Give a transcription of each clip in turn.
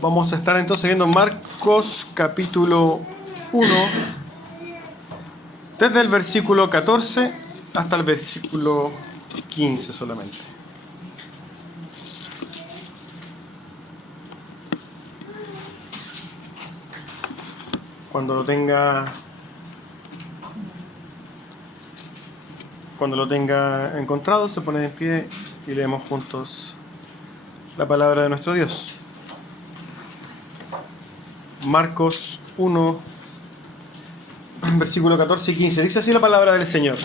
Vamos a estar entonces viendo Marcos capítulo 1, desde el versículo 14 hasta el versículo 15 solamente. Cuando lo tenga encontrado, se pone de pie y leemos juntos la palabra de nuestro Dios. Marcos 1, versículo 14 y 15. Dice así la palabra del Señor.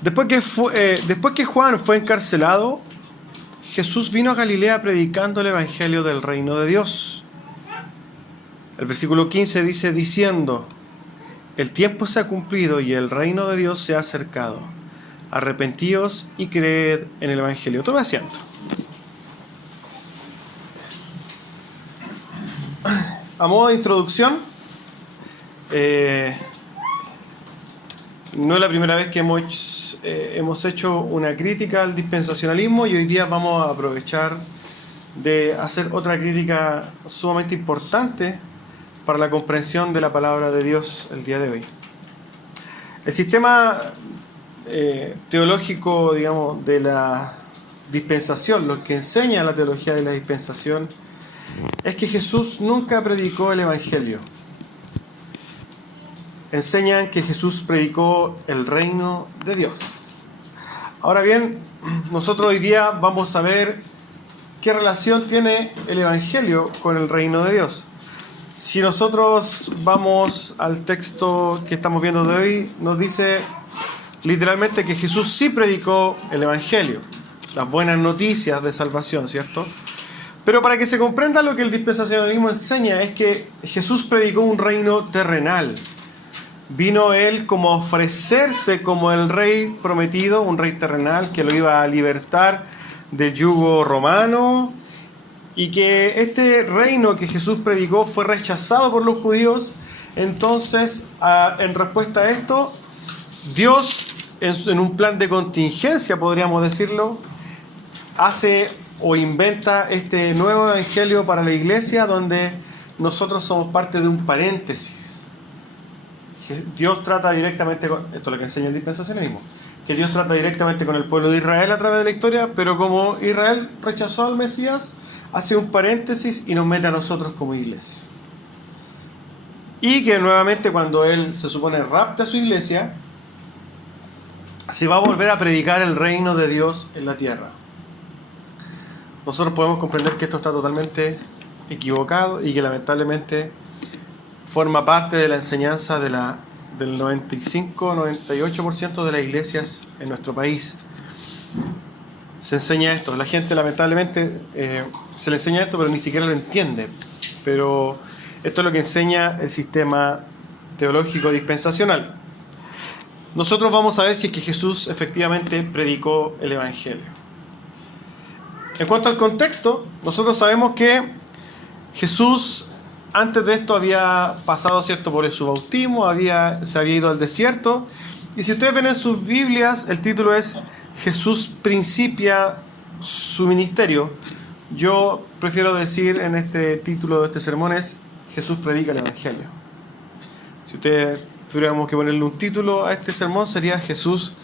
Después que Juan fue encarcelado, Jesús vino a Galilea predicando el evangelio del reino de Dios. El versículo 15 dice, diciendo, el tiempo se ha cumplido y el reino de Dios se ha acercado. Arrepentíos y creed en el evangelio. Tome asiento. A modo de introducción, no es la primera vez que hemos hecho una crítica al dispensacionalismo y hoy día vamos a aprovechar de hacer otra crítica sumamente importante para la comprensión de la palabra de Dios el día de hoy. El sistema teológico, digamos, de la dispensación, lo que enseña la teología de la dispensación, es que Jesús nunca predicó el evangelio. Enseñan que Jesús predicó el reino de Dios. Ahora bien, nosotros hoy día vamos a ver qué relación tiene el evangelio con el reino de Dios. Si nosotros vamos al texto que estamos viendo de hoy, nos dice literalmente que Jesús sí predicó el evangelio, las buenas noticias de salvación, ¿cierto? Pero para que se comprenda lo que el dispensacionalismo enseña es que Jesús predicó un reino terrenal. Vino Él como a ofrecerse como el rey prometido, un rey terrenal que lo iba a libertar del yugo romano, y que este reino que Jesús predicó fue rechazado por los judíos. Entonces, en respuesta a esto, Dios, en un plan de contingencia, podríamos decirlo, hace o inventa este nuevo evangelio para la iglesia, donde nosotros somos parte de un paréntesis. Dios trata directamente con, esto es lo que enseña el dispensacionalismo, que Dios trata directamente con el pueblo de Israel a través de la historia, pero como Israel rechazó al Mesías, hace un paréntesis y nos mete a nosotros como iglesia. Y que nuevamente cuando Él se supone rapta a su iglesia, se va a volver a predicar el reino de Dios en la tierra. Nosotros podemos comprender que esto está totalmente equivocado y que lamentablemente forma parte de la enseñanza del 95-98% de las iglesias en nuestro país. Se enseña esto. La gente lamentablemente se le enseña esto, pero ni siquiera lo entiende. Pero esto es lo que enseña el sistema teológico dispensacional. Nosotros vamos a ver si es que Jesús efectivamente predicó el evangelio. En cuanto al contexto, nosotros sabemos que Jesús antes de esto había pasado, ¿cierto?, por su bautismo, se había ido al desierto. Y si ustedes ven en sus Biblias, el título es Jesús principia su ministerio. Yo prefiero decir en este título de este sermón es Jesús predica el evangelio. Si ustedes tuviéramos que ponerle un título a este sermón, sería Jesús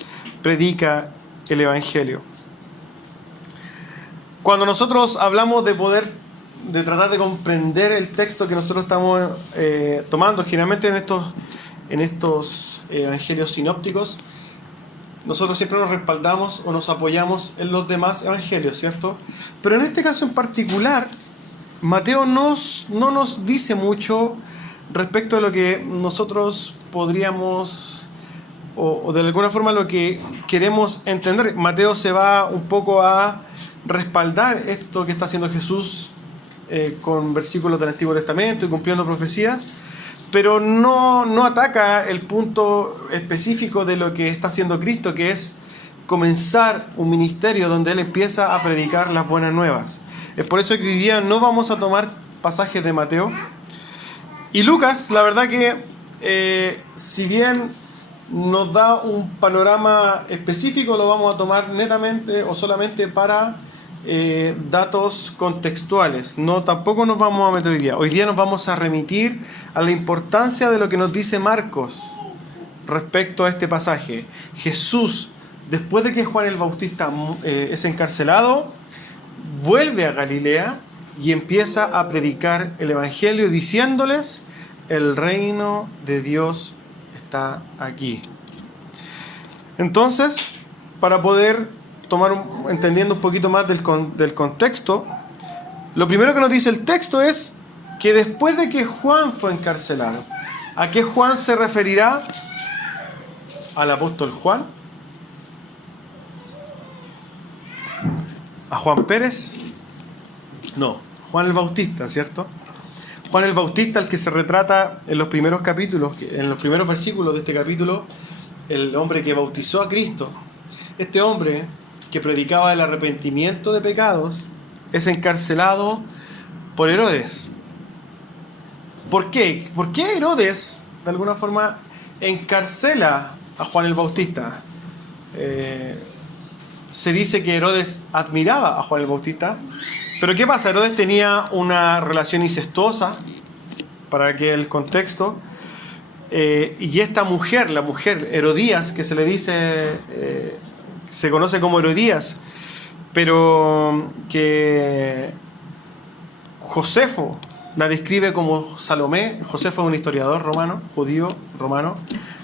predica el evangelio. Cuando nosotros hablamos de tratar de comprender el texto que nosotros estamos tomando, generalmente en estos evangelios sinópticos, nosotros siempre nos respaldamos o nos apoyamos en los demás evangelios, ¿cierto? Pero en este caso en particular, Mateo no nos dice mucho respecto a lo que nosotros podríamos, o de alguna forma lo que queremos entender. Mateo se va un poco a respaldar esto que está haciendo Jesús con versículos del Antiguo Testamento y cumpliendo profecías, pero no ataca el punto específico de lo que está haciendo Cristo, que es comenzar un ministerio donde Él empieza a predicar las buenas nuevas. Es por eso que hoy día no vamos a tomar pasajes de Mateo. Y Lucas, la verdad que si bien nos da un panorama específico, lo vamos a tomar netamente o solamente para datos contextuales. No, tampoco nos vamos a meter hoy día. Hoy día nos vamos a remitir a la importancia de lo que nos dice Marcos respecto a este pasaje. Jesús, después de que Juan el Bautista es encarcelado, vuelve a Galilea y empieza a predicar el Evangelio diciéndoles: el reino de Dios está aquí. Entonces, para poder entendiendo un poquito más del contexto, lo primero que nos dice el texto es que después de que Juan fue encarcelado, ¿a qué Juan se referirá? ¿Al apóstol Juan? ¿A Juan Pérez? No, Juan el Bautista, ¿cierto? Juan el Bautista, el que se retrata en los primeros capítulos, en los primeros versículos de este capítulo, el hombre que bautizó a Cristo. Este hombre que predicaba el arrepentimiento de pecados es encarcelado por Herodes. ¿Por qué? ¿Por qué Herodes, de alguna forma, encarcela a Juan el Bautista? Se dice que Herodes admiraba a Juan el Bautista, pero ¿qué pasa? Herodes tenía una relación incestuosa, para que el contexto, y esta mujer, la mujer Herodías, que se le dice, se conoce como Herodías, pero que Josefo la describe como Salomé. Josefo es un historiador romano, judío romano,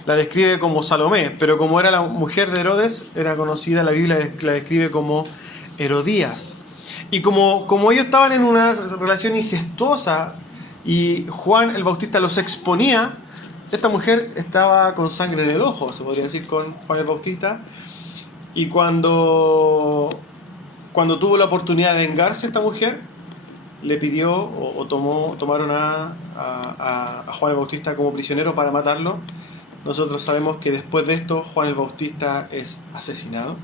la describe como Salomé, pero como era la mujer de Herodes, era conocida, la Biblia la describe como Herodías. Y como ellos estaban en una relación incestuosa y Juan el Bautista los exponía, esta mujer estaba con sangre en el ojo, se podría decir, con Juan el Bautista. Y cuando tuvo la oportunidad de vengarse esta mujer, le pidió tomaron a Juan el Bautista como prisionero para matarlo. Nosotros sabemos que después de esto Juan el Bautista es asesinado.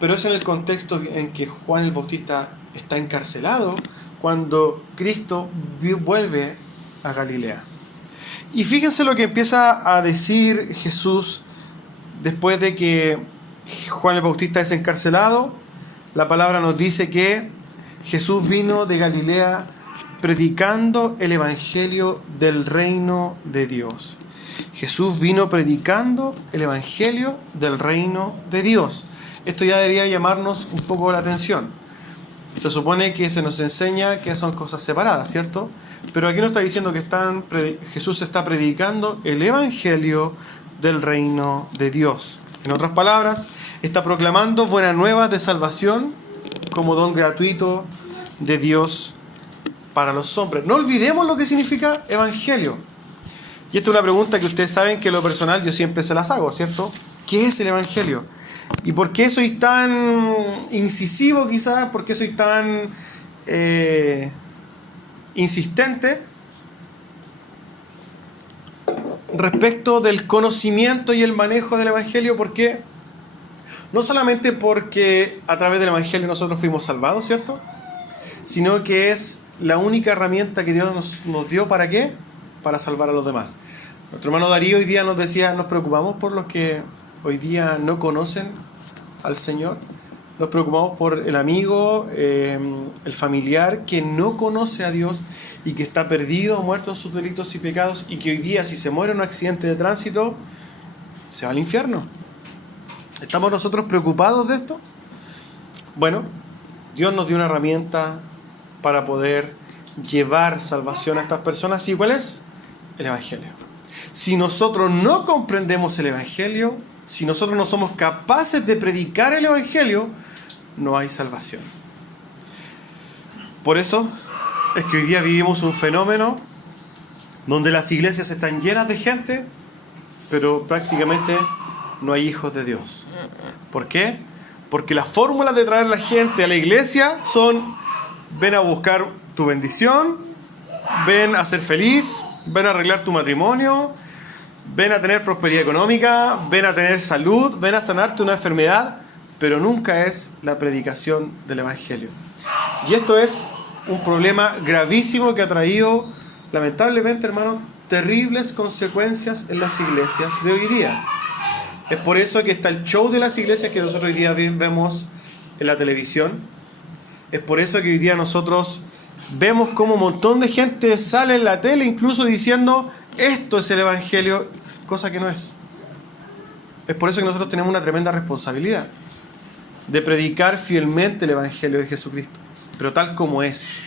Pero es en el contexto en que Juan el Bautista está encarcelado cuando Cristo vuelve a Galilea. Y fíjense lo que empieza a decir Jesús después de que Juan el Bautista es encarcelado. La palabra nos dice que Jesús vino de Galilea predicando el Evangelio del reino de Dios. Jesús vino predicando el Evangelio del reino de Dios. Esto ya debería llamarnos un poco la atención. Se supone que se nos enseña que son cosas separadas, ¿cierto? Pero aquí nos está diciendo que Jesús está predicando el Evangelio del reino de Dios. En otras palabras, está proclamando buenas nuevas de salvación como don gratuito de Dios para los hombres. No olvidemos lo que significa evangelio. Y esta es una pregunta que ustedes saben que en lo personal yo siempre se las hago, ¿cierto? ¿Qué es el evangelio? ¿Y por qué soy tan incisivo quizás? ¿Por qué soy tan insistente respecto del conocimiento y el manejo del evangelio? Porque no solamente porque a través del evangelio nosotros fuimos salvados, ¿cierto? Sino que es la única herramienta que Dios nos dio, ¿para qué? Para salvar a los demás. Nuestro hermano Darío hoy día nos decía: nos preocupamos por los que hoy día no conocen al Señor. Nos preocupamos por el amigo, el familiar que no conoce a Dios y que está perdido o muerto en sus delitos y pecados, y que hoy día, si se muere en un accidente de tránsito, se va al infierno. ¿Estamos nosotros preocupados de esto? Bueno, Dios nos dio una herramienta para poder llevar salvación a estas personas. ¿Y cuál es? El Evangelio. Si nosotros no comprendemos el Evangelio, si nosotros no somos capaces de predicar el Evangelio, no hay salvación. Por eso es que hoy día vivimos un fenómeno donde las iglesias están llenas de gente, pero prácticamente no hay hijos de Dios. ¿Por qué? Porque las fórmulas de traer a la gente a la iglesia son: ven a buscar tu bendición, ven a ser feliz, ven a arreglar tu matrimonio, ven a tener prosperidad económica, ven a tener salud, ven a sanarte una enfermedad, pero nunca es la predicación del Evangelio. Y esto es un problema gravísimo que ha traído, lamentablemente, hermanos, terribles consecuencias en las iglesias de hoy día. Es por eso que está el show de las iglesias que nosotros hoy día vemos en la televisión, Es por eso que hoy día nosotros vemos como un montón de gente sale en la tele incluso diciendo esto es el Evangelio, cosa que no es. Es por eso que nosotros tenemos una tremenda responsabilidad de predicar fielmente el Evangelio de Jesucristo, pero tal como es.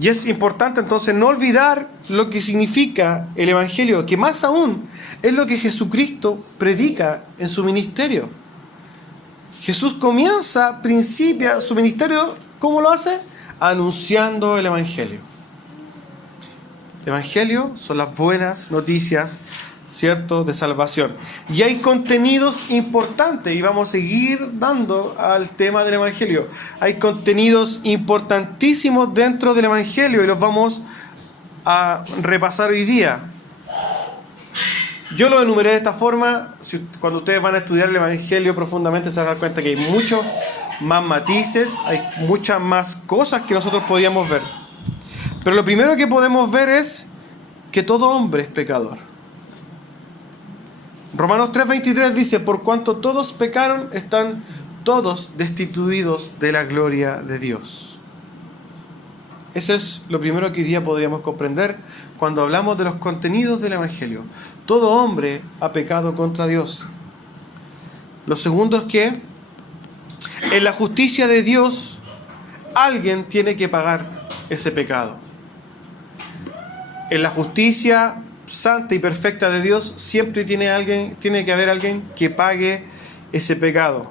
Y es importante entonces no olvidar lo que significa el Evangelio, que más aún es lo que Jesucristo predica en su ministerio. Jesús principia su ministerio, ¿cómo lo hace? Anunciando el Evangelio. El Evangelio son las buenas noticias, ¿cierto?, de salvación. Y hay contenidos importantes, y vamos a seguir dando al tema del Evangelio. Hay contenidos importantísimos dentro del Evangelio y los vamos a repasar hoy día. Yo lo enumeré de esta forma. Cuando ustedes van a estudiar el Evangelio profundamente se van a dar cuenta que hay muchos más matices, hay muchas más cosas que nosotros podíamos ver. Pero lo primero que podemos ver es que todo hombre es pecador. Romanos 3:23 dice, por cuanto todos pecaron, están todos destituidos de la gloria de Dios. Eso es lo primero que hoy día podríamos comprender cuando hablamos de los contenidos del Evangelio. Todo hombre ha pecado contra Dios. Lo segundo es que en la justicia de Dios alguien tiene que pagar ese pecado. En la justicia santa y perfecta de Dios siempre tiene que haber alguien que pague ese pecado.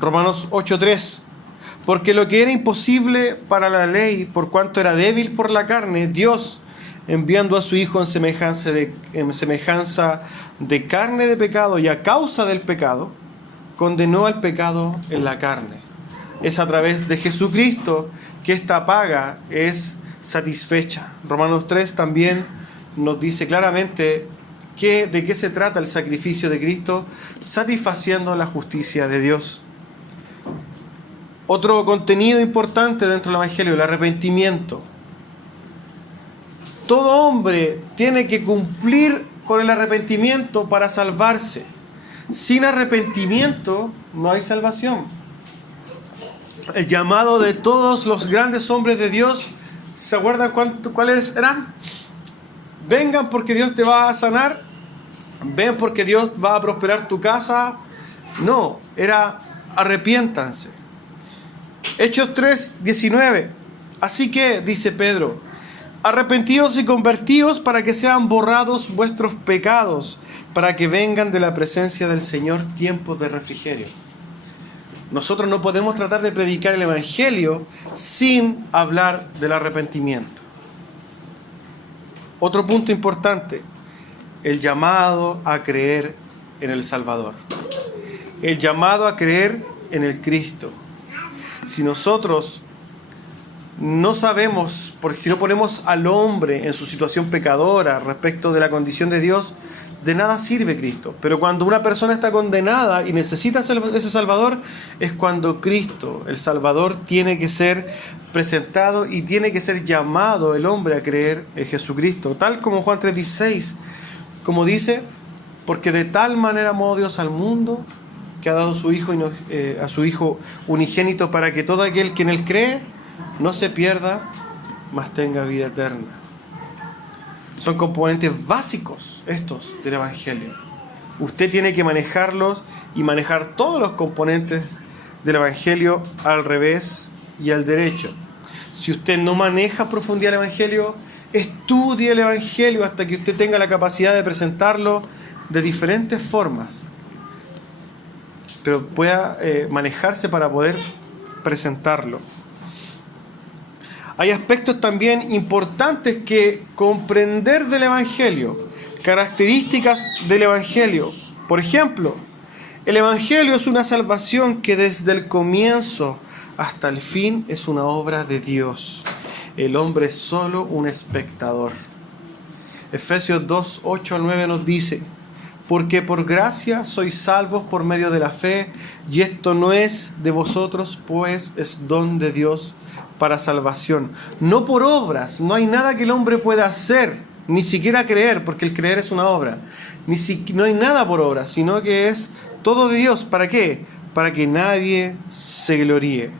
Romanos 8:3. Porque lo que era imposible para la ley, por cuanto era débil por la carne, Dios, enviando a su Hijo en semejanza de carne de pecado y a causa del pecado, condenó al pecado en la carne. Es a través de Jesucristo que esta paga es satisfecha. Romanos 3 también nos dice claramente de qué se trata el sacrificio de Cristo, satisfaciendo la justicia de Dios. Otro contenido importante dentro del Evangelio, el arrepentimiento. Todo hombre tiene que cumplir con el arrepentimiento para salvarse. Sin arrepentimiento no hay salvación. El llamado de todos los grandes hombres de Dios, ¿se acuerdan cuáles eran? Vengan porque Dios te va a sanar. Ven porque Dios va a prosperar tu casa. No, era arrepiéntanse. Hechos 3:19. Así que, dice Pedro, arrepentíos y convertíos para que sean borrados vuestros pecados, para que vengan de la presencia del Señor tiempos de refrigerio. Nosotros no podemos tratar de predicar el Evangelio sin hablar del arrepentimiento. Otro punto importante, el llamado a creer en el Salvador. El llamado a creer en el Cristo. Si nosotros no sabemos, porque si no ponemos al hombre en su situación pecadora respecto de la condición de Dios, de nada sirve Cristo. Pero cuando una persona está condenada y necesita ese Salvador, es cuando Cristo, el Salvador, tiene que ser presentado y tiene que ser llamado el hombre a creer en Jesucristo. Tal como Juan 3:16, como dice, porque de tal manera amó Dios al mundo, que ha dado a su Hijo unigénito para que todo aquel que en Él cree no se pierda, mas tenga vida eterna. Son componentes básicos estos del Evangelio. Usted tiene que manejarlos y manejar todos los componentes del Evangelio al revés y al derecho. Si usted no maneja a profundidad el Evangelio, estudie el Evangelio hasta que usted tenga la capacidad de presentarlo de diferentes formas, pero pueda manejarse para poder presentarlo. Hay aspectos también importantes que comprender del Evangelio, características del Evangelio. Por ejemplo, el Evangelio es una salvación que desde el comienzo hasta el fin es una obra de Dios. El hombre es solo un espectador. Efesios 2:8-9 nos dice: porque por gracia sois salvos por medio de la fe, y esto no es de vosotros, pues es don de Dios para salvación. No por obras, no hay nada que el hombre pueda hacer, ni siquiera creer, porque el creer es una obra. No hay nada por obras, sino que es todo de Dios. ¿Para qué? Para que nadie se gloríe.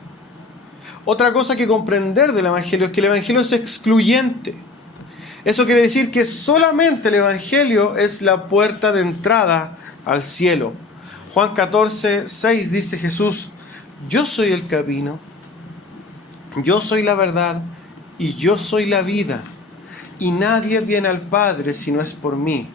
Otra cosa que comprender del Evangelio es que el Evangelio es excluyente. Eso quiere decir que solamente el Evangelio es la puerta de entrada al cielo. Juan 14:6 dice Jesús: yo soy el camino, yo soy la verdad y yo soy la vida, y nadie viene al Padre si no es por mí.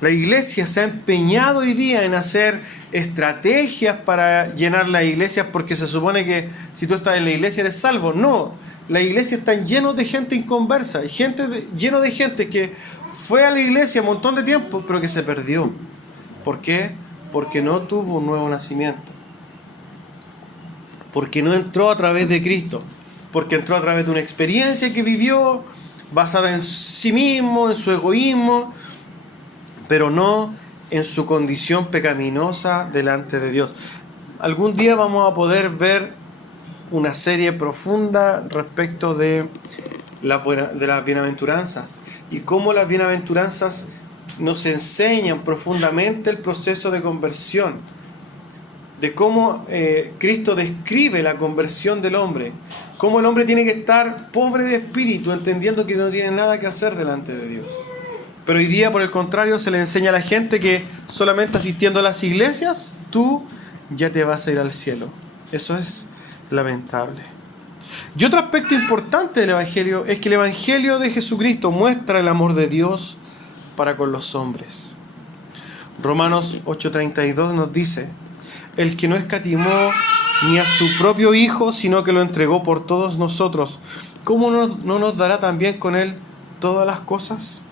La iglesia se ha empeñado hoy día en hacer estrategias para llenar las iglesias, porque se supone que si tú estás en la iglesia eres salvo. No, la iglesia está llena de gente inconversa, lleno de gente que fue a la iglesia un montón de tiempo, pero que se perdió. ¿Por qué? Porque no tuvo un nuevo nacimiento. Porque no entró a través de Cristo. Porque entró a través de una experiencia que vivió basada en sí mismo, en su egoísmo, pero no en su condición pecaminosa delante de Dios. Algún día vamos a poder ver una serie profunda respecto de las bienaventuranzas y cómo las bienaventuranzas nos enseñan profundamente el proceso de conversión, de cómo Cristo describe la conversión del hombre, cómo el hombre tiene que estar pobre de espíritu, entendiendo que no tiene nada que hacer delante de Dios. Pero hoy día, por el contrario, se le enseña a la gente que solamente asistiendo a las iglesias, tú ya te vas a ir al cielo. Eso es lamentable. Y otro aspecto importante del Evangelio es que el Evangelio de Jesucristo muestra el amor de Dios para con los hombres. Romanos 8:32 nos dice: el que no escatimó ni a su propio Hijo, sino que lo entregó por todos nosotros, ¿cómo no nos dará también con Él todas las cosas?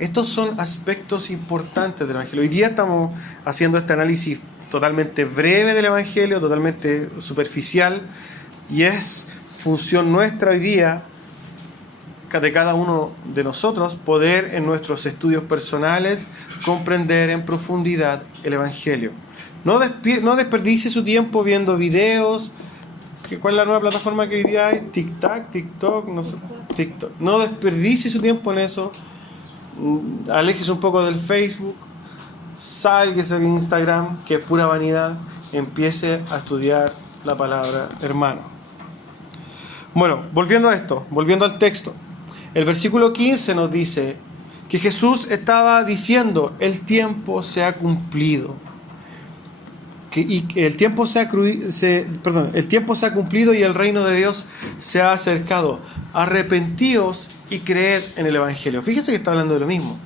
Estos son aspectos importantes del Evangelio. Hoy día estamos haciendo este análisis totalmente breve del Evangelio, totalmente superficial, y es función nuestra hoy día, de cada uno de nosotros, poder en nuestros estudios personales comprender en profundidad el Evangelio. No desperdicie su tiempo viendo videos. ¿Cuál es la nueva plataforma que hoy día hay? TikTok, no sé. TikTok. No desperdicie su tiempo en eso. Aléjese un poco del Facebook, sálguese de Instagram, que es pura vanidad. Empiece a estudiar la palabra, hermano. Bueno, volviendo a esto, volviendo al texto. El versículo 15 nos dice que Jesús estaba diciendo: el tiempo se ha cumplido. El tiempo se ha cumplido y el reino de Dios se ha acercado. Arrepentíos y creed en el Evangelio. Fíjense que está hablando de lo mismo.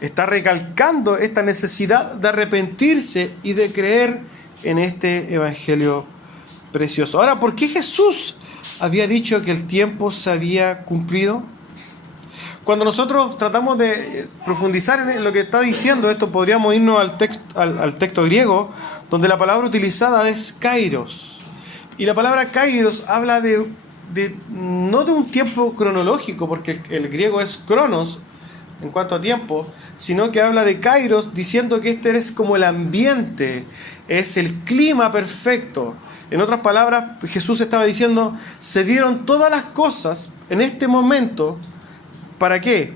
Está recalcando esta necesidad de arrepentirse y de creer en este Evangelio precioso. Ahora, ¿por qué Jesús había dicho que el tiempo se había cumplido? Cuando nosotros tratamos de profundizar en lo que está diciendo esto, podríamos irnos al texto griego, donde la palabra utilizada es kairos. Y la palabra kairos habla no de un tiempo cronológico, porque el griego es cronos en cuanto a tiempo, sino que habla de kairos, diciendo que este es como el ambiente, es el clima perfecto. En otras palabras, Jesús estaba diciendo: se dieron todas las cosas en este momento. ¿Para qué?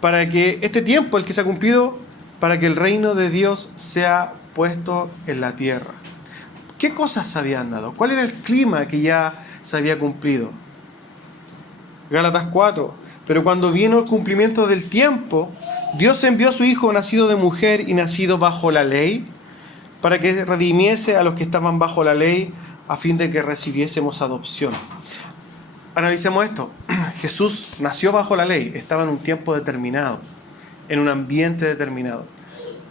Para que este tiempo, el que se ha cumplido, para que el reino de Dios sea puesto en la tierra. ¿Qué cosas se habían dado? ¿Cuál era el clima que ya se había cumplido? Gálatas 4. Pero cuando vino el cumplimiento del tiempo, Dios envió a su Hijo nacido de mujer y nacido bajo la ley, para que redimiese a los que estaban bajo la ley, a fin de que recibiésemos adopción. Analicemos esto. Jesús nació bajo la ley, estaba en un tiempo determinado, en un ambiente determinado.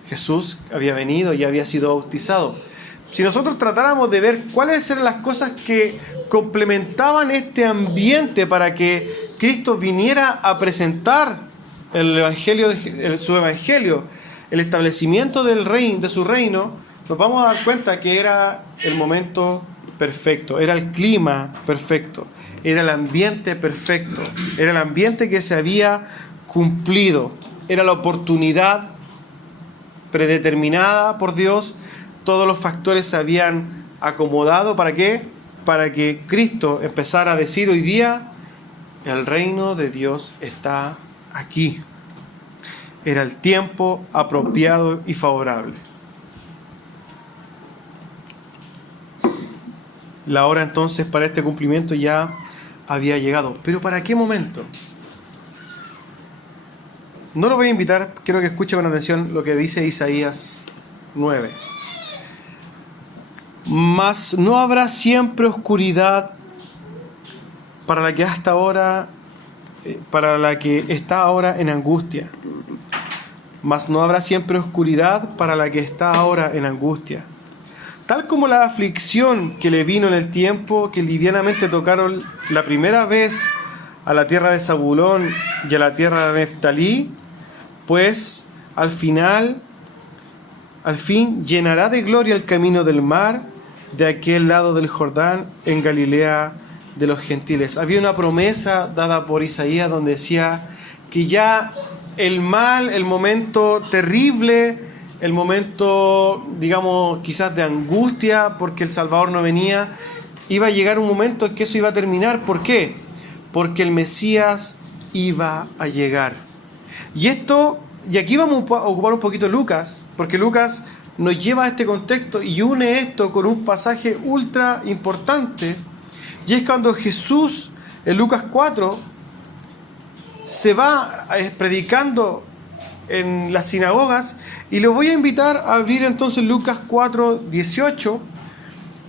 Jesús había venido y había sido bautizado. Si nosotros tratáramos de ver cuáles eran las cosas que complementaban este ambiente para que Cristo viniera a presentar el evangelio, su evangelio, el establecimiento del reino, de su reino, nos vamos a dar cuenta que era el momento perfecto, era el clima perfecto, era el ambiente perfecto, era el ambiente que se había cumplido, era la oportunidad predeterminada por Dios. Todos los factores se habían acomodado. ¿Para qué? Para que Cristo empezara a decir hoy día: el reino de Dios está aquí. Era el tiempo apropiado y favorable. La hora entonces para este cumplimiento ya había llegado. ¿Pero para qué momento? No lo voy a invitar, quiero que escuche con atención lo que dice Isaías 9. Mas no habrá siempre oscuridad para la que hasta ahora, para la que está ahora en angustia. Mas no habrá siempre oscuridad para la que está ahora en angustia. Tal como la aflicción que le vino en el tiempo que livianamente tocaron la primera vez a la tierra de Zabulón y a la tierra de Neftalí, pues al fin llenará de gloria el camino del mar de aquel lado del Jordán en Galilea de los gentiles. Había una promesa dada por Isaías donde decía que ya el mal, el momento terrible, el momento, digamos, quizás de angustia porque el Salvador no venía, iba a llegar un momento en que eso iba a terminar. ¿Por qué? Porque el Mesías iba a llegar. Y aquí vamos a ocupar un poquito Lucas, porque Lucas nos lleva a este contexto y une esto con un pasaje ultra importante, y es cuando Jesús, en Lucas 4, se va predicando en las sinagogas, y lo voy a invitar a abrir entonces Lucas 4:18,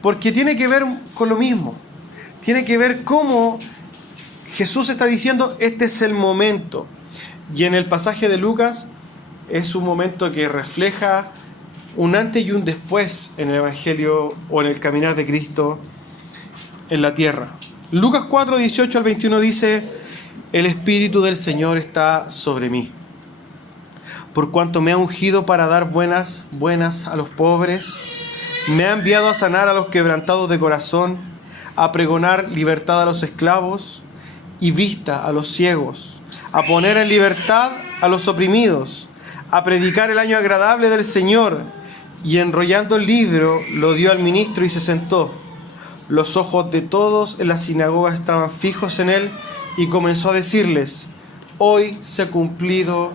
porque tiene que ver con lo mismo. Tiene que ver cómo Jesús está diciendo, este es el momento. Y en el pasaje de Lucas es un momento que refleja un antes y un después en el Evangelio o en el caminar de Cristo en la tierra. Lucas 4:18 al 21 dice: el Espíritu del Señor está sobre mí, por cuanto me ha ungido para dar buenas a los pobres, me ha enviado a sanar a los quebrantados de corazón, a pregonar libertad a los esclavos y vista a los ciegos, a poner en libertad a los oprimidos, a predicar el año agradable del Señor. Y enrollando el libro, lo dio al ministro y se sentó. Los ojos de todos en la sinagoga estaban fijos en él, y comenzó a decirles: hoy se ha cumplido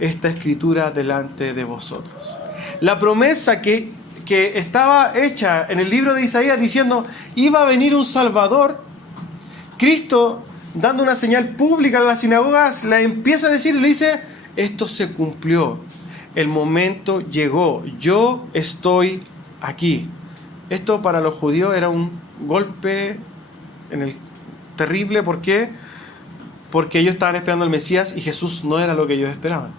esta escritura delante de vosotros. La promesa que estaba hecha en el libro de Isaías diciendo iba a venir un Salvador, Cristo, dando una señal pública a las sinagogas, la empieza a decir y le dice: esto se cumplió, el momento llegó, yo estoy aquí. Esto para los judíos era un golpe terrible. ¿Por qué? Porque ellos estaban esperando al Mesías y Jesús no era lo que ellos esperaban.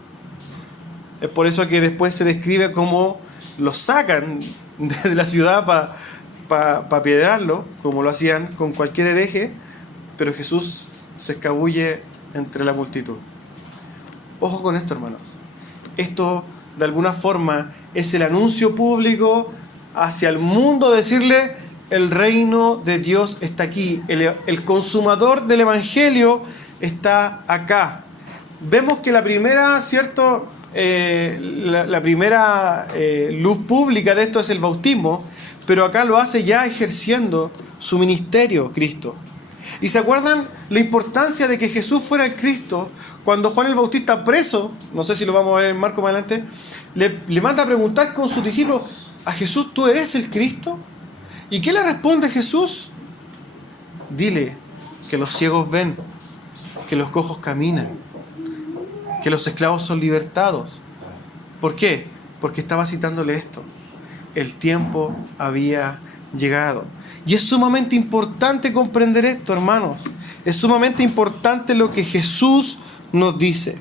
Es por eso que después se describe cómo lo sacan de la ciudad para apedrearlo, como lo hacían con cualquier hereje, pero Jesús se escabulle entre la multitud. Ojo con esto, hermanos. Esto, de alguna forma, es el anuncio público hacia el mundo, decirle: el reino de Dios está aquí. El consumador del Evangelio está acá. Vemos que la primera, ¿cierto? La primera luz pública de esto es el bautismo, pero acá lo hace ya ejerciendo su ministerio Cristo. ¿Y se acuerdan la importancia de que Jesús fuera el Cristo? Cuando Juan el Bautista, preso, no sé si lo vamos a ver en Marcos más adelante, le manda a preguntar con sus discípulos a Jesús: ¿tú eres el Cristo? ¿Y qué le responde Jesús? Dile que los ciegos ven, que los cojos caminan, que los esclavos son libertados. ¿Por qué? Porque estaba citándole esto: el tiempo había llegado. Y es sumamente importante comprender esto, hermanos. Es sumamente importante lo que Jesús nos dice.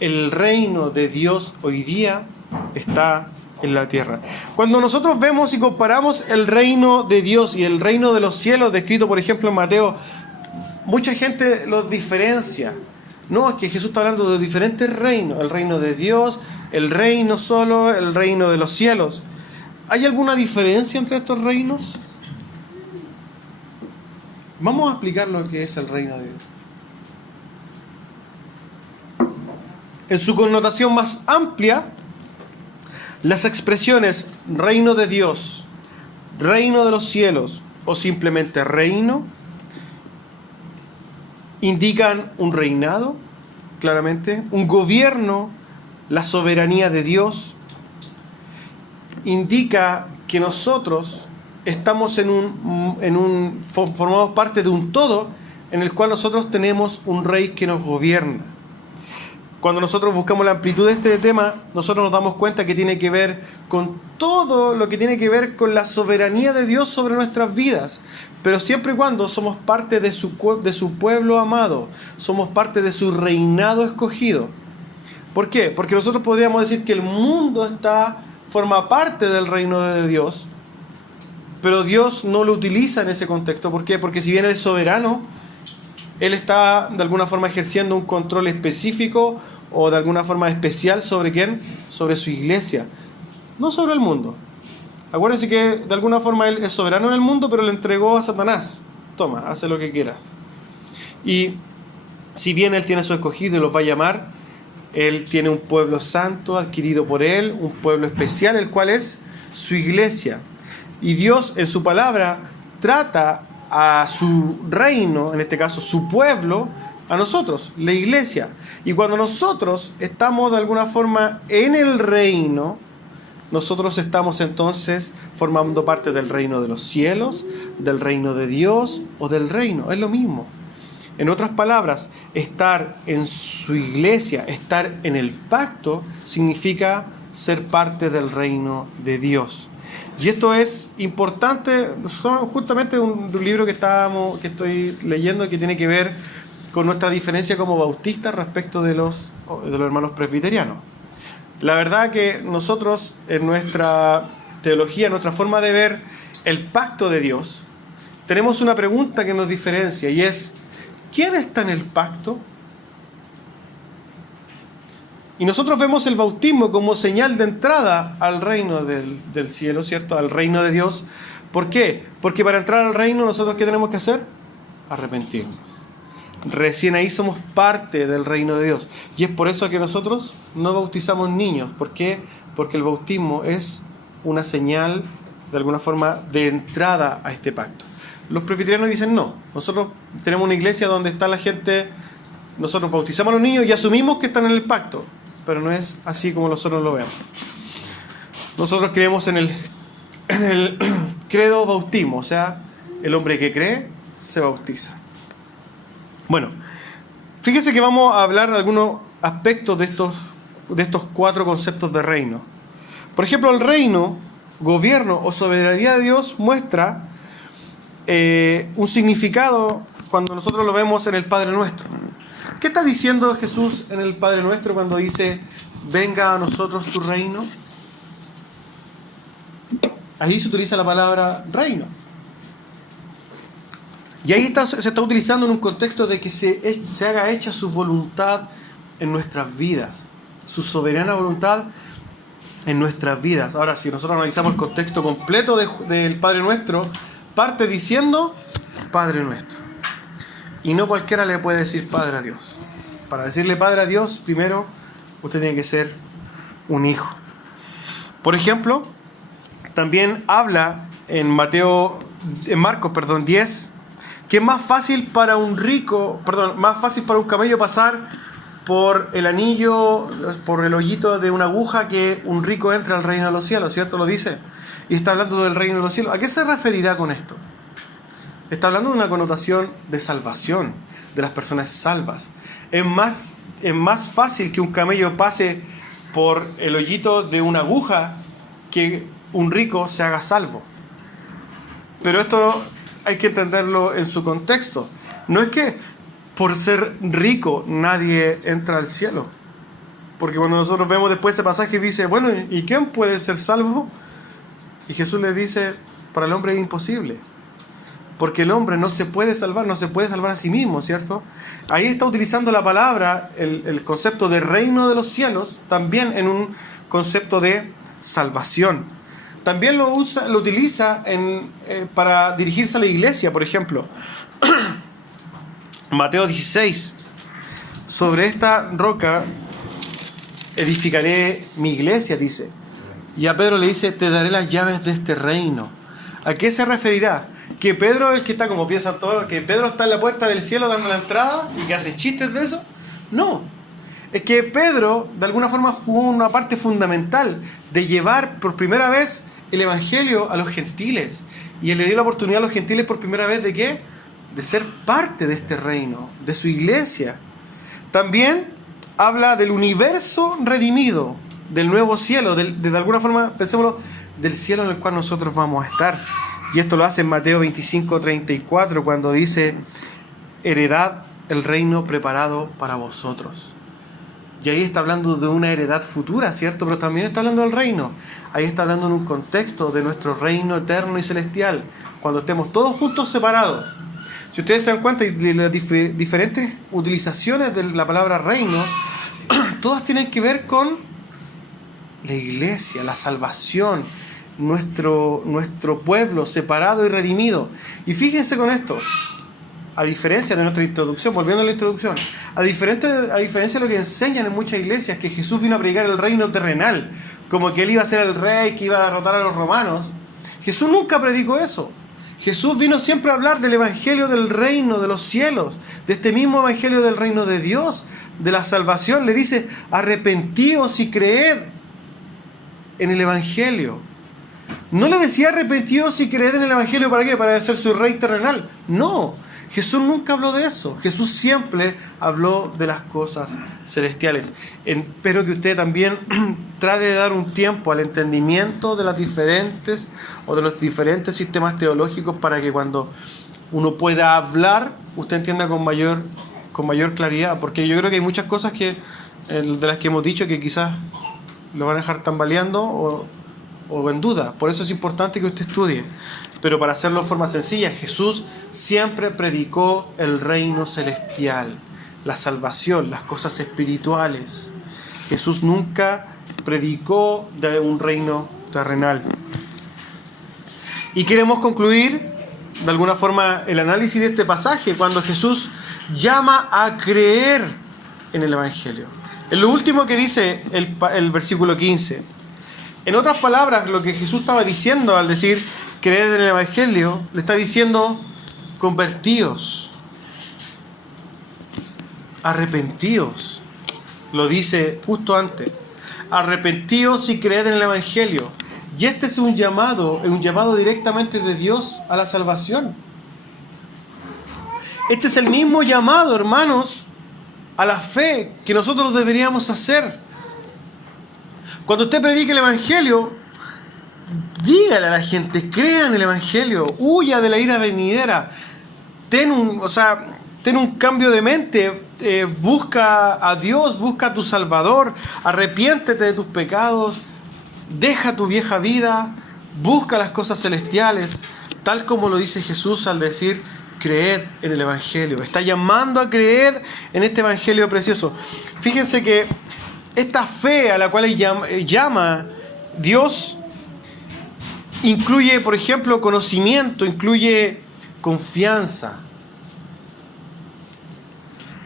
El reino de Dios hoy día está en la tierra. Cuando nosotros vemos y comparamos el reino de Dios y el reino de los cielos, descrito por ejemplo en Mateo, mucha gente los diferencia. No, es que Jesús está hablando de diferentes reinos: el reino de Dios, el reino solo, el reino de los cielos. ¿Hay alguna diferencia entre estos reinos? Vamos a explicar lo que es el reino de Dios. En su connotación más amplia, las expresiones reino de Dios, reino de los cielos o simplemente reino indican un reinado, claramente, un gobierno, la soberanía de Dios. Indica que nosotros estamos formamos parte de un todo en el cual nosotros tenemos un rey que nos gobierna. Cuando nosotros buscamos la amplitud de este tema, nosotros nos damos cuenta que tiene que ver con todo lo que tiene que ver con la soberanía de Dios sobre nuestras vidas, pero siempre y cuando somos parte de su pueblo amado, somos parte de su reinado escogido. ¿Por qué? Porque nosotros podríamos decir que el mundo forma parte del reino de Dios, pero Dios no lo utiliza en ese contexto. ¿Por qué? Porque si bien Él es soberano, Él está de alguna forma ejerciendo un control específico o de alguna forma especial ¿sobre quién? Sobre su iglesia, no sobre el mundo. Acuérdense que de alguna forma Él es soberano en el mundo, pero le entregó a Satanás. Toma, haz lo que quieras. Y si bien Él tiene a su escogido y los va a llamar, Él tiene un pueblo santo adquirido por Él, un pueblo especial, el cual es su iglesia. Y Dios en su palabra trata a su reino, en este caso su pueblo, a nosotros, la iglesia. Y cuando nosotros estamos de alguna forma en el reino, nosotros estamos entonces formando parte del reino de los cielos, del reino de Dios o del reino. Es lo mismo. En otras palabras, estar en su iglesia, estar en el pacto, significa ser parte del reino de Dios. Y esto es importante, justamente un libro que estoy leyendo que tiene que ver con nuestra diferencia como bautistas respecto de los hermanos presbiterianos. La verdad que nosotros en nuestra teología, en nuestra forma de ver el pacto de Dios, tenemos una pregunta que nos diferencia y es: ¿quién está en el pacto? Y nosotros vemos el bautismo como señal de entrada al reino del cielo, ¿cierto? Al reino de Dios. ¿Por qué? Porque para entrar al reino, ¿nosotros qué tenemos que hacer? Arrepentirnos. Recién ahí somos parte del reino de Dios. Y es por eso que nosotros no bautizamos niños. ¿Por qué? Porque el bautismo es una señal, de alguna forma, de entrada a este pacto. Los presbiterianos dicen no. Nosotros tenemos una iglesia donde está la gente, nosotros bautizamos a los niños y asumimos que están en el pacto. Pero no es así como nosotros lo vemos. Nosotros creemos en el credo bautismo, o sea, el hombre que cree se bautiza. Bueno, fíjese que vamos a hablar de algunos aspectos de estos 4 conceptos de reino. Por ejemplo, el reino, gobierno o soberanía de Dios muestra un significado cuando nosotros lo vemos en el Padre Nuestro. ¿Qué está diciendo Jesús en el Padre Nuestro cuando dice: venga a nosotros tu reino? Ahí se utiliza la palabra reino. Y ahí se está utilizando en un contexto de que se haga hecha su voluntad en nuestras vidas, su soberana voluntad en nuestras vidas. Ahora, si nosotros analizamos el contexto completo del Padre Nuestro, parte diciendo Padre Nuestro. Y no cualquiera le puede decir Padre a Dios. Para decirle Padre a Dios, primero usted tiene que ser un hijo. Por ejemplo, también habla en Marcos 10, que es más fácil para un camello pasar por el anillo, por el hoyito de una aguja, que un rico entre al reino de los cielos, ¿cierto? Lo dice. Y está hablando del reino de los cielos. ¿A qué se referirá con esto? Está hablando de una connotación de salvación, de las personas salvas. Es más fácil que un camello pase por el hoyito de una aguja que un rico se haga salvo. Pero esto hay que entenderlo en su contexto. No es que por ser rico nadie entra al cielo. Porque cuando nosotros vemos después ese pasaje dice, bueno, ¿y quién puede ser salvo? Y Jesús le dice, para el hombre es imposible. Porque el hombre no se puede salvar a sí mismo, ¿cierto? Ahí está utilizando la palabra, el concepto de reino de los cielos, también en un concepto de salvación. También lo utiliza para dirigirse a la iglesia, por ejemplo. Mateo 16. Sobre esta roca edificaré mi iglesia, dice. Y a Pedro le dice, te daré las llaves de este reino. ¿A qué se referirá? ¿Que Pedro es el que está, como piensan todos, que Pedro está en la puerta del cielo dando la entrada y que hacen chistes de eso? No. Es que Pedro, de alguna forma, jugó una parte fundamental de llevar por primera vez el evangelio a los gentiles. Y Él le dio la oportunidad a los gentiles por primera vez ¿de qué? De ser parte de este reino, de su iglesia. También habla del universo redimido, del nuevo cielo, de alguna forma, pensémoslo, del cielo en el cual nosotros vamos a estar. Y esto lo hace en Mateo 25:34, cuando dice: heredad el reino preparado para vosotros. Y ahí está hablando de una heredad futura, ¿cierto? Pero también está hablando del reino. Ahí está hablando en un contexto de nuestro reino eterno y celestial, cuando estemos todos juntos separados. Si ustedes se dan cuenta de las diferentes utilizaciones de la palabra reino, todas tienen que ver con la iglesia, la salvación, nuestro pueblo separado y redimido. Y fíjense con esto, a diferencia de nuestra introducción, volviendo a la introducción, a diferencia de lo que enseñan en muchas iglesias, que Jesús vino a predicar el reino terrenal, como que Él iba a ser el rey que iba a derrotar a los romanos, Jesús nunca predicó eso. Jesús vino siempre a hablar del evangelio del reino de los cielos, de este mismo evangelio del reino de Dios, de la salvación. Le dice: arrepentíos y creed en el evangelio. No le decía: arrepentíos y creed en el evangelio, ¿para qué? Para ser su rey terrenal. No, Jesús nunca habló de eso. Jesús siempre habló de las cosas celestiales. Espero que usted también trate de dar un tiempo al entendimiento de los diferentes sistemas teológicos, para que cuando uno pueda hablar, usted entienda con mayor claridad. Porque yo creo que hay muchas cosas de las que hemos dicho que quizás lo van a dejar tambaleando o en duda. Por eso es importante que usted estudie. Pero para hacerlo de forma sencilla, Jesús siempre predicó el reino celestial, la salvación, las cosas espirituales. Jesús nunca predicó de un reino terrenal. Y queremos concluir de alguna forma el análisis de este pasaje cuando Jesús llama a creer en el evangelio. Es lo último que dice el versículo 15. En otras palabras, lo que Jesús estaba diciendo al decir creed en el evangelio, le está diciendo: convertíos, arrepentíos. Lo dice justo antes: arrepentíos y creed en el evangelio. Y este es un llamado directamente de Dios a la salvación. Este es el mismo llamado, hermanos, a la fe que nosotros deberíamos hacer. Cuando usted predique el evangelio, dígale a la gente: crea en el evangelio, huya de la ira venidera, ten un cambio de mente, busca a Dios, busca a tu Salvador, arrepiéntete de tus pecados, deja tu vieja vida, busca las cosas celestiales, tal como lo dice Jesús al decir: creed en el evangelio. Está llamando a creer en este evangelio precioso. Fíjense que esta fe a la cual llama Dios incluye, por ejemplo, conocimiento, incluye confianza.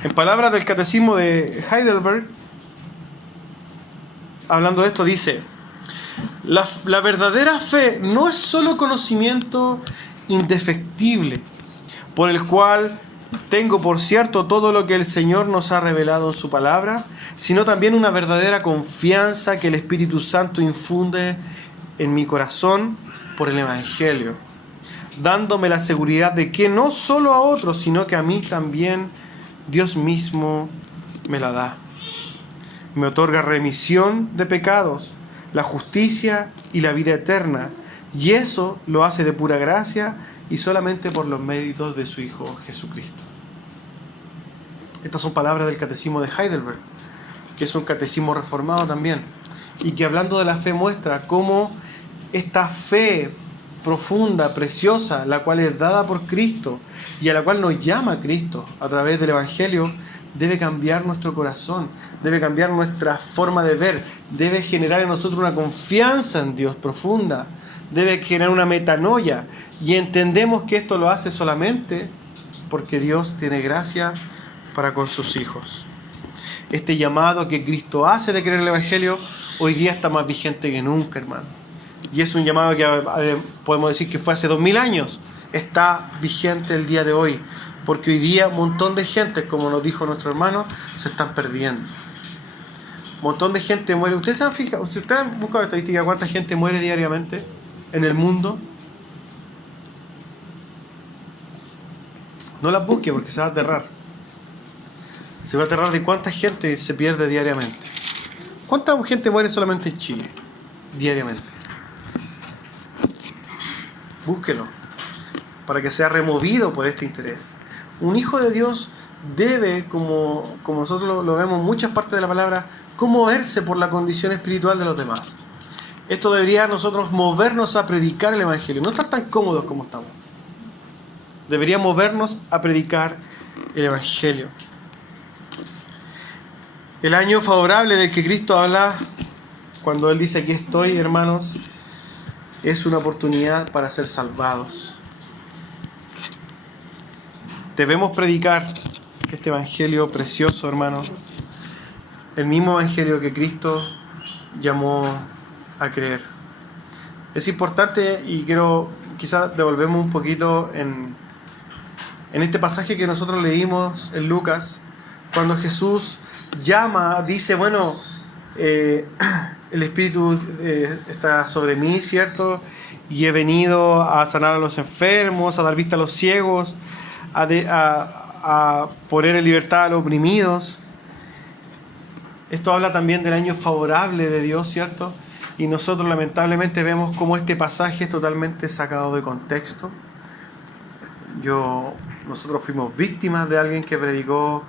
En palabras del Catecismo de Heidelberg, hablando de esto, dice: la verdadera fe no es solo conocimiento indefectible, por el cual tengo por cierto todo lo que el Señor nos ha revelado en su palabra, sino también una verdadera confianza que el Espíritu Santo infunde en mi corazón por el Evangelio, dándome la seguridad de que no solo a otros, sino que a mí también Dios mismo me la da. Me otorga remisión de pecados, la justicia y la vida eterna, y eso lo hace de pura gracia y solamente por los méritos de su Hijo Jesucristo. Estas son palabras del Catecismo de Heidelberg, que es un catecismo reformado también, y que hablando de la fe muestra cómo esta fe profunda, preciosa, la cual es dada por Cristo y a la cual nos llama Cristo a través del Evangelio, debe cambiar nuestro corazón, debe cambiar nuestra forma de ver, debe generar en nosotros una confianza en Dios profunda, debe generar una metanoia, y entendemos que esto lo hace solamente porque Dios tiene gracia para con sus hijos. Este llamado que Cristo hace de creer el Evangelio hoy día está más vigente que nunca, hermano. Y es un llamado que podemos decir que fue hace 2000 años, está vigente el día de hoy, porque hoy día un montón de gente, como nos dijo nuestro hermano, se están perdiendo. Un montón de gente muere. ¿Ustedes se han fijado? Si ustedes han buscado estadísticas, ¿cuánta gente muere diariamente en el mundo? No las busque porque se va a aterrar. Se va a aterrar de cuánta gente se pierde diariamente. ¿Cuánta gente muere solamente en Chile? Diariamente. Búsquelo para que sea removido por este interés. Un hijo de Dios debe, como nosotros lo vemos en muchas partes de la palabra, conmoverse por la condición espiritual de los demás. Esto debería nosotros movernos a predicar el Evangelio, no estar tan cómodos como estamos. Debería movernos a predicar el Evangelio. El año favorable del que Cristo habla, cuando Él dice aquí estoy, hermanos, es una oportunidad para ser salvados. Debemos predicar este Evangelio precioso, hermanos. El mismo Evangelio que Cristo llamó a creer. Es importante, y quiero quizás devolverme un poquito en este pasaje que nosotros leímos en Lucas, cuando Jesús llama, dice, bueno, el Espíritu está sobre mí, ¿cierto? Y he venido a sanar a los enfermos, a dar vista a los ciegos, a poner en libertad a los oprimidos. Esto habla también del año favorable de Dios, ¿cierto? Y nosotros lamentablemente vemos cómo este pasaje es totalmente sacado de contexto. Nosotros fuimos víctimas de alguien que predicó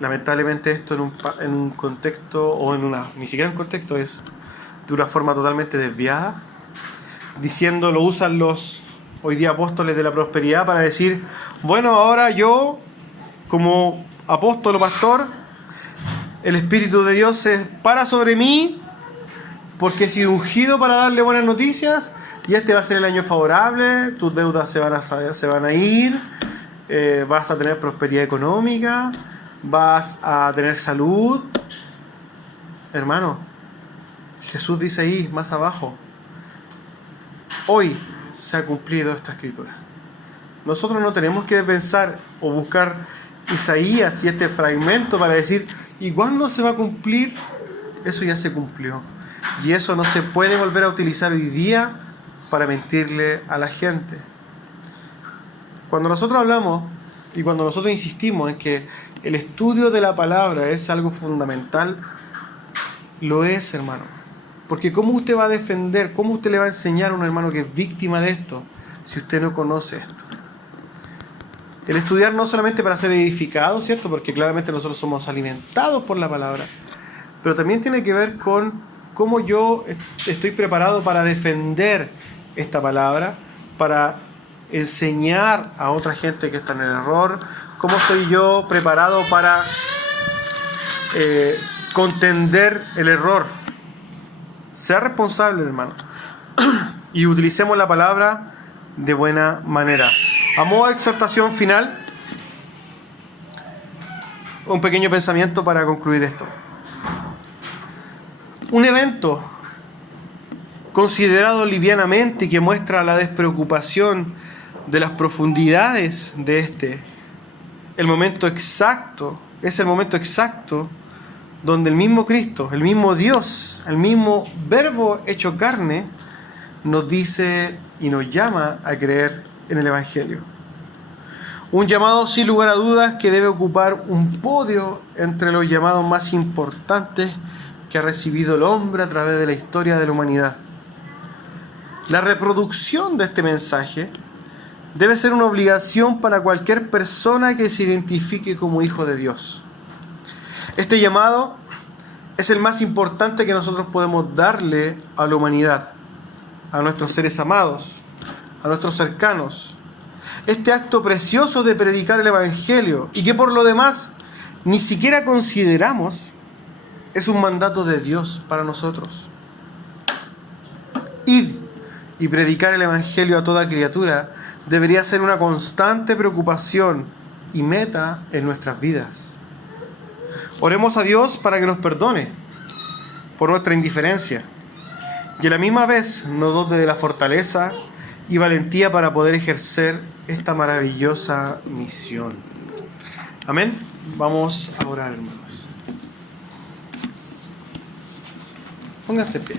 lamentablemente esto en un contexto, o ni siquiera en contexto, es de una forma totalmente desviada, diciendo, lo usan los hoy día apóstoles de la prosperidad para decir, bueno, ahora yo, como apóstol o pastor, el Espíritu de Dios se para sobre mí, porque he sido ungido para darle buenas noticias, y este va a ser el año favorable, tus deudas se van a ir, vas a tener prosperidad económica, vas a tener salud. Hermano, Jesús dice ahí, más abajo, hoy se ha cumplido esta escritura. Nosotros no tenemos que pensar o buscar Isaías y este fragmento para decir, ¿y cuándo se va a cumplir? Eso ya se cumplió. Y eso no se puede volver a utilizar hoy día para mentirle a la gente. Cuando nosotros hablamos y cuando nosotros insistimos en que el estudio de la palabra es algo fundamental, lo es, hermano. Porque ¿cómo usted va a defender, cómo usted le va a enseñar a un hermano que es víctima de esto si usted no conoce esto? El estudiar no solamente para ser edificado, ¿cierto? Porque claramente nosotros somos alimentados por la palabra, pero también tiene que ver con cómo yo estoy preparado para defender esta palabra, para enseñar a otra gente que está en el error, cómo estoy yo preparado para contender el error. Sea responsable, hermano, y utilicemos la palabra de buena manera. A modo de exhortación final, un pequeño pensamiento para concluir esto. Un evento considerado livianamente y que muestra la despreocupación de las profundidades de el momento exacto, es el momento exacto donde el mismo Cristo, el mismo Dios, el mismo Verbo hecho carne, nos dice y nos llama a creer en el Evangelio. Un llamado sin lugar a dudas que debe ocupar un podio entre los llamados más importantes que ha recibido el hombre a través de la historia de la humanidad. La reproducción de este mensaje debe ser una obligación para cualquier persona que se identifique como hijo de Dios. Este llamado es el más importante que nosotros podemos darle a la humanidad, a nuestros seres amados, a nuestros cercanos. Este acto precioso de predicar el Evangelio, y que por lo demás ni siquiera consideramos, es un mandato de Dios para nosotros. Id y predicar el Evangelio a toda criatura debería ser una constante preocupación y meta en nuestras vidas. Oremos a Dios para que nos perdone por nuestra indiferencia y a la misma vez nos dote de la fortaleza y valentía para poder ejercer esta maravillosa misión. Amén. Vamos a orar, hermanos. Pónganse en pie.